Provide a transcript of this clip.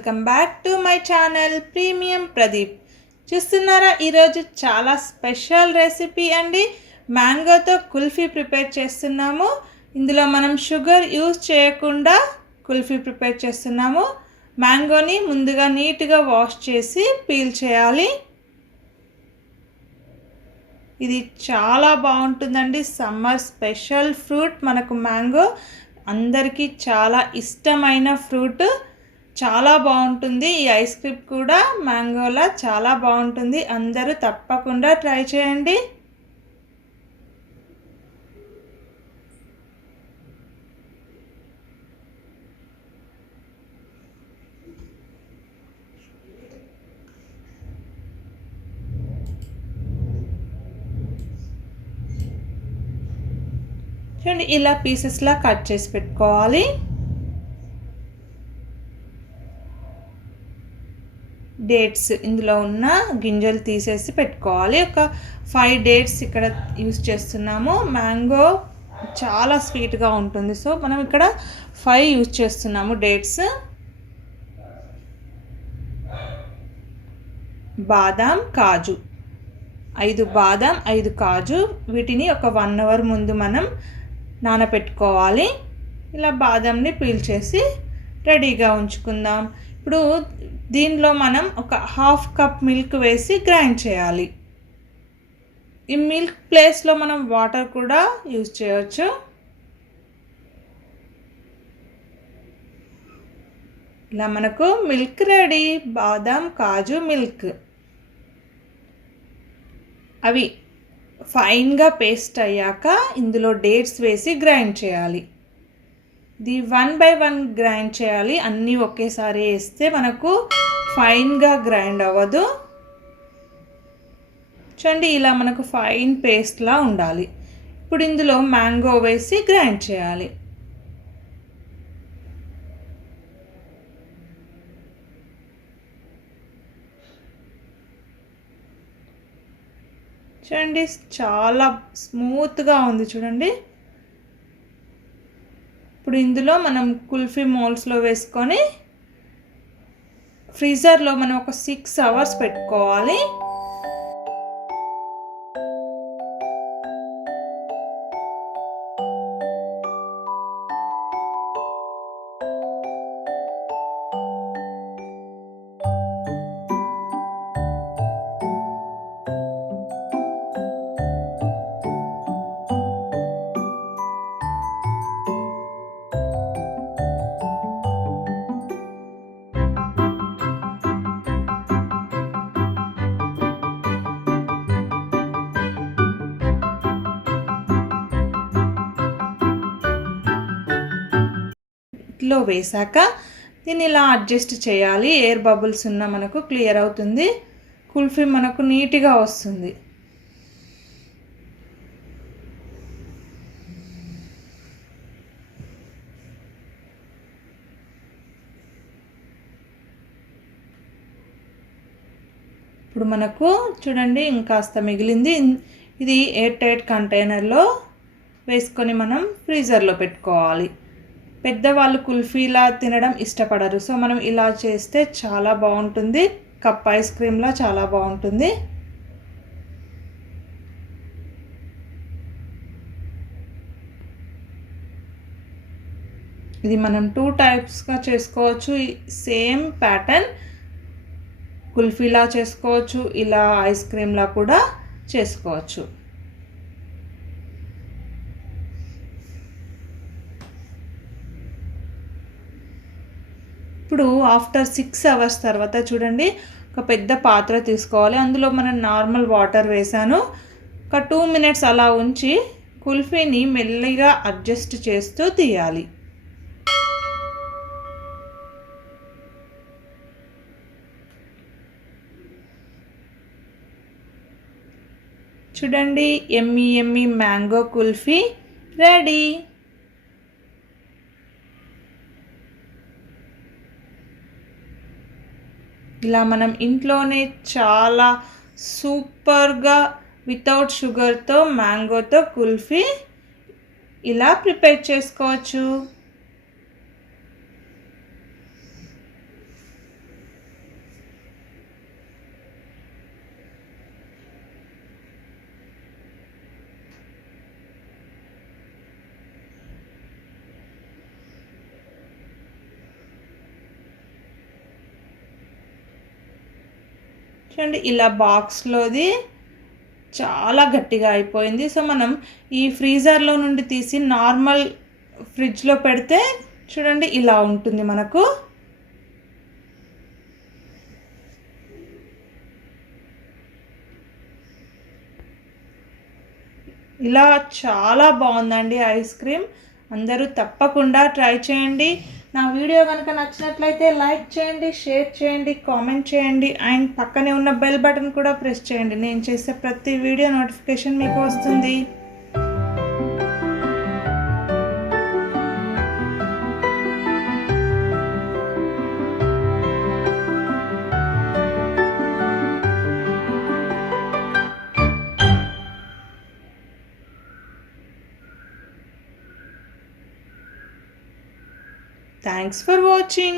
Welcome back to my channel premium Pradeep. చూస్తున్నారా, ఈరోజు చాలా స్పెషల్ రెసిపీ అండి. మ్యాంగోతో కుల్ఫీ ప్రిపేర్ చేస్తున్నాము. ఇందులో మనం షుగర్ యూజ్ చేయకుండా కుల్ఫీ ప్రిపేర్ చేస్తున్నాము. మ్యాంగోని ముందుగా నీట్గా వాష్ చేసి పీల్ చేయాలి. ఇది చాలా బాగుంటుందండి. సమ్మర్ స్పెషల్ ఫ్రూట్ మనకు మ్యాంగో అందరికీ చాలా ఇష్టమైన ఫ్రూట్. చాలా బాగుంటుంది. ఈ ఐస్ క్రీమ్ కూడా మ్యాంగోలా చాలా బాగుంటుంది. అందరూ తప్పకుండా ట్రై చేయండి. చూడండి, ఇలా పీసెస్లా కట్ చేసి పెట్టుకోవాలి. డేట్స్ ఇందులో ఉన్న గింజలు తీసేసి పెట్టుకోవాలి. ఒక 5 డేట్స్ ఇక్కడ యూస్ చేస్తున్నాము. మ్యాంగో చాలా స్వీట్గా ఉంటుంది, సో మనం ఇక్కడ 5 యూస్ చేస్తున్నాము డేట్స్. బాదాం, కాజు, 5 బాదాం 5 కాజు. వీటిని ఒక 1 అవర్ ముందు మనం నానబెట్టుకోవాలి. ఇలా బాదంని పీల్ చేసి రెడీగా ఉంచుకుందాం. ఇప్పుడు దీనిలో మనం ఒక 1/2 కప్ మిల్క్ వేసి గ్రైండ్ చేయాలి. ఈ మిల్క్ ప్లేస్లో మనం వాటర్ కూడా యూజ్ చేయవచ్చు. ఇలా మనకు మిల్క్ రెడీ. బాదాం, కాజు, మిల్క్ అవి ఫైన్గా పేస్ట్ అయ్యాక ఇందులో డేట్స్ వేసి గ్రైండ్ చేయాలి. ఇది 1 by 1 గ్రైండ్ చేయాలి. అన్నీ ఒకేసారి వేస్తే మనకు ఫైన్గా గ్రైండ్ అవ్వదు. చూడండి, ఇలా మనకు ఫైన్ పేస్ట్లా ఉండాలి. ఇప్పుడు ఇందులో మ్యాంగో వేసి గ్రైండ్ చేయాలి. చూడండి, చాలా స్మూత్గా ఉంది చూడండి. ఇప్పుడు ఇందులో మనం కుల్ఫీ మోల్డ్స్లో వేసుకొని ఫ్రీజర్లో మనం ఒక 6 అవర్స్ పెట్టుకోవాలి. లో వేసాక దీన్ని ఇలా అడ్జస్ట్ చేయాలి. ఎయిర్ బబుల్స్ ఉన్న మనకు క్లియర్ అవుతుంది. కుల్ఫీ మనకు నీట్గా వస్తుంది. ఇప్పుడు మనకు చూడండి ఇంకాస్త మిగిలింది. ఇది ఎయిర్ టైట్ కంటైనర్లో వేసుకొని మనం ఫ్రీజర్లో పెట్టుకోవాలి. పెద్దవాళ్ళు కుల్ఫీలా తినడం ఇష్టపడరు, సో మనం ఇలా చేస్తే చాలా బాగుంటుంది. కప్ ఐస్ క్రీమ్లా చాలా బాగుంటుంది. ఇది మనం 2 టైప్స్గా చేసుకోవచ్చు. సేమ్ ప్యాటర్న్ కుల్ఫీలా చేసుకోవచ్చు, ఇలా ఐస్ క్రీమ్లా కూడా చేసుకోవచ్చు. ఇప్పుడు ఆఫ్టర్ 6 అవర్స్ తర్వాత చూడండి, ఒక పెద్ద పాత్ర తీసుకోవాలి. అందులో మనం నార్మల్ వాటర్ వేసాను. ఒక 2 మినిట్స్ అలా ఉంచి కుల్ఫీని మెల్లిగా అడ్జస్ట్ చేస్తూ తీయాలి. చూడండి, Emmy Emmy mango kulfi ready. ఇలా మనం ఇంట్లోనే చాలా సూపర్గా వితౌట్ షుగర్తో మ్యాంగోతో కుల్ఫీ ఇలా ప్రిపేర్ చేసుకోవచ్చు. చూడండి ఇలా బాక్స్లోది చాలా గట్టిగా అయిపోయింది. సో మనం ఈ ఫ్రీజర్లో నుండి తీసి నార్మల్ ఫ్రిడ్జ్లో పెడితే చూడండి ఇలా ఉంటుంది మనకు. ఇలా చాలా బాగుందండి ఐస్ క్రీమ్. అందరూ తప్పకుండా ట్రై చేయండి. నా వీడియో కనుక నచ్చినట్లయితే లైక్ చేయండి, షేర్ చేయండి, కామెంట్ చేయండి అండ్ పక్కనే ఉన్న బెల్ బటన్ కూడా ప్రెస్ చేయండి. నేను చేసే ప్రతి వీడియో నోటిఫికేషన్ మీకు వస్తుంది. Thanks for watching.